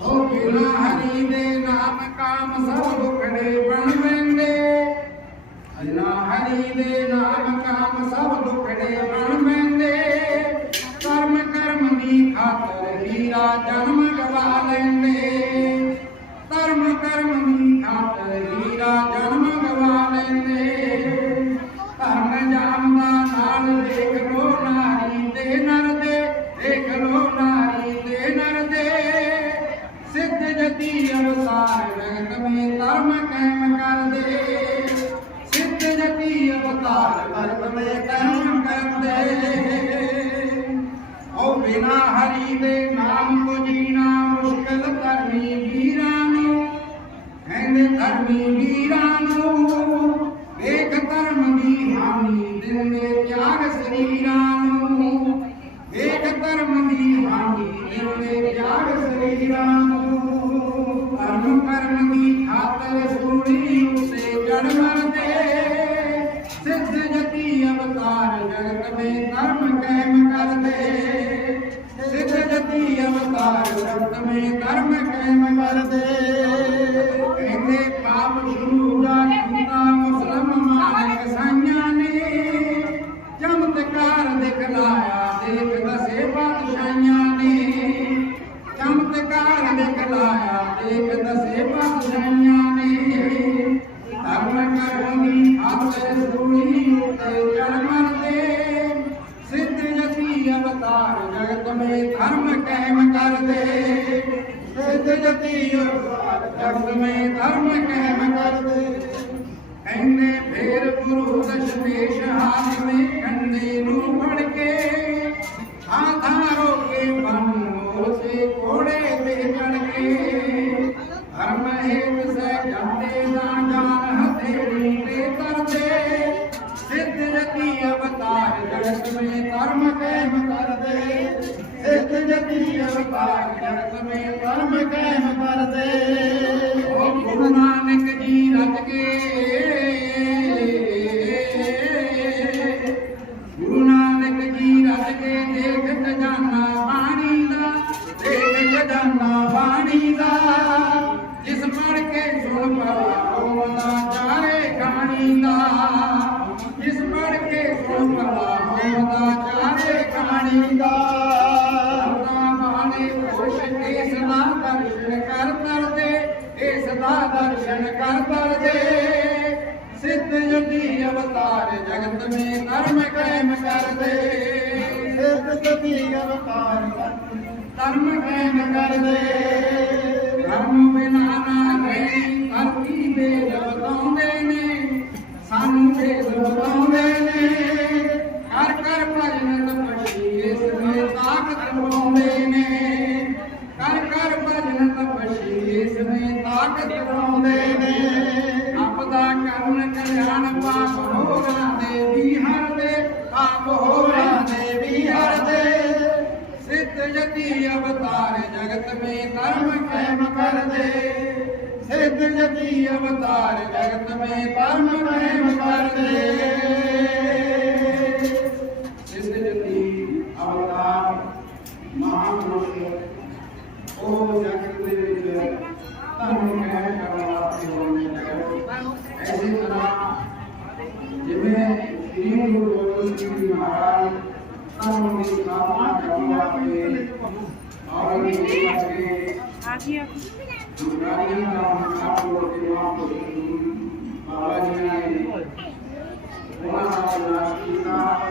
ਹੋ ਬਿਨਾ ਹਰੀ ਦੇ ਨਾਮ ਕਾਮ ਸਭ ਦੁਖੜੇ ਬਣ ਵੈਂਦੇ ਬਿਨਾ ਹਰੀ ਦੇ ਨਾਮ ਕਾਮ ਸਭ ਦੁਖੜੇ ਬਣ ਵੈਂਦੇ ਕਰਮ ਕਰਮ ਦੀ ਖਾਤਰ ਹੀਰਾ ਜਨਮ ਗਵਾ ਲੈਂਦੇ। ਜਗਤ ਮੇ ਧਰਮ ਕਾਇਮ ਕਰਦੇ ਸਿੱਧ ਜਤੀ ਅਵਤਾਰ ਜਗਤ ਮੇ ਧਰਮ ਕਰਦੇ ਓ ਬਿਨਾ ਹਰੀ ਦੇ ਨਾਮ ਕੋ ਜੀਣਾ ਮੁਸ਼ਕਲ ਧਰਮੀ ਵੀਰਾਂ ਨੂੰ। ਕਹਿੰਦੇ ਧਰਮੀ ਵੀਰਾਂ ਨੂੰ, ਵੇਖ ਧਰਮ ਦੀ ਹਾਨੀ ਦਿੰਦੇ ਤਿਆਗ ਸਰੀਰਾਂ ਨੂੰ। ਵੇਖ ਧਰਮ ਦੀ ਹਾਨੀ ਦਿੰਦੇ ਤਿਆਗ ਜਗਤ ਮੇ ਧਰਮ ਕਾਇਮ ਕਰਦੇ। ਸਿੱਧ ਜਤੀ ਅਵਤਾਰ ਜਗਤ ਮੇ ਧਰਮ ਕੈਮ ਕਰਦੇ ਕਹਿੰਦੇ ਪਾਪ ਸ਼ੁਰੂ ਦਾ ਕੀਤਾ ਮੁਸਲਮਾਨ ਸਾਈਆਂ ਨੇ। ਚਮਤਕਾਰ ਦਿਖਲਾਇਆ ਦੇਖ ਦਸੇ ਬਾਦਸ਼ਾਹਾਂ ਨੇ। ਚਮਤਕਾਰ ਦਿਖਲਾਇਆ ਦੇਖ ਦਸੇ ਬਾਦਸ਼ਾਹਾਂ ਨੇ। ਧਰਮ ਕਰਮ ਦੀ ਖਾਤਰ ਸੂਣੀ ਉਤੇ ਜੜ ਮਰਦੇ। ਜਤੀ ਜਗਤ ਮੇ ਧਰਮ ਕਾਇਮ ਕਰਦੇ। ਸਿੱਧ ਜਤੀ ਜਗਤ ਮੇ ਧਰਮ ਕਹਿਮ ਕਰਦੇ। ਕਹਿੰਦੇ ਫੇਰ ਗੁਰੂ ਦਸ਼ਮੇਸ਼ ਹਾਥ ਮੇ ਕੰਨੇ ਨੂੰ ਜਤੀ ਅਵਤਾਰ ਜਗਤ ਮੇ ਧਰਮ ਓ ਗੁਰੂ ਨਾਨਕ ਜੀ ਰਚ ਕੇ ਗੁਰੂ ਨਾਨਕ ਜੀ ਰਚ ਕੇ ਦੇਖ ਖਜ਼ਾਨਾ ਬਾਣੀ ਦਾ ਦੇਖ ਖਜ਼ਾਨਾ ਬਾਣੀ ਦਾ ਜਿਸ ਪੜ ਕੇ ਸੁਣ ਪਾ ਹੋਣਾ ਜਾਣੇ ਕਹਾਣੀ ਦਾ ਜਿਸ ਪੜ ਕੇ ਸੁਣ ਪਾ ਹੋਣਾ ਜਾਣੇ ਕਹਾਣੀ ਦਾ। ਦਰਸ਼ਨ ਕਰ ਕਰਦੇ ਇਸ ਦਾ ਦਰਸ਼ਨ ਕਰ ਕਰਦੇ ਸਿੱਧ ਜਤੀ ਅਵਤਾਰ ਜਗਤ ਮੇ ਧਰਮ ਕਾਇਮ ਕਰਦੇ ਸਿੱਧ ਜਤੀ ਅਵਤਾਰ ਧਰਮ ਕਾਇਮ ਕਰਦੇ ਧਰਮ ਬਿਨਾ ਨਾ ਰਹੀ ਧਰਤੀ ਦੇ ਬਤਾਉਂਦੇ ਨੇ ਸਾਨੂੰ ਦੇ ਬਤਾਉਂਦੇ ਨੇ। ਮੇ ਤਾਕਤ ਨੇ। ਆਪਦਾ ਕਰਨ ਕਲਿਆਣ ਪਾਪ ਹੋਰਾਂ ਦੇ ਵੀ ਹਰਦੇ, ਪਾਪ ਹੋਰਾਂ ਦੇ ਵੀ ਹਰਦੇ। ਸਿੱਧ ਜਤੀ ਅਵਤਾਰ ਜਗਤ ਮੇ ਧਰਮ ਕੈਮ ਕਰਦੇ। ਸਿੱਧ ਜਤੀ ਅਵਤਾਰ ਜਗਤ ਮੇ ਧਰਮ ਕੈਮ ਕਰਦੇ। ਸਿੱਧ ਜਤੀ ਅਵਤਾਰ ਮਹਾਪੁਰਸ਼ ਉਹ ਜਗਤ ਦੇ ਵਿੱਚ ਧਰਮ ਕਾਇਮ ਕਰਨ ਵਾਸਤੇ ਹੋਣੇ ਚਾਹੀਦੇ ਐਸੀ ਤਰ੍ਹਾਂ ਜਿਵੇਂ ਸ੍ਰੀ ਗੁਰੂ ਗੋਬਿੰਦ ਸਿੰਘ ਜੀ ਮਹਾਰਾਜ ਧਰਮ ਦੀ ਸਥਾਪਨਾ ਕਰਨ ਵਾਸਤੇ ਔਰ ਵੀ ਕਰਕੇ ਆ ਗਿਆ ਗੁਰਗਾਰੀਆਂ ਦਾ ਮਹਾਪੁਰਖ ਦੇ ਮਹਾਪੁਰਖ ਬਾਬਾ ਜੀ ਨੇ ਉਹਨਾਂ ਦਾ ਨਾਮ ਕੀਤਾ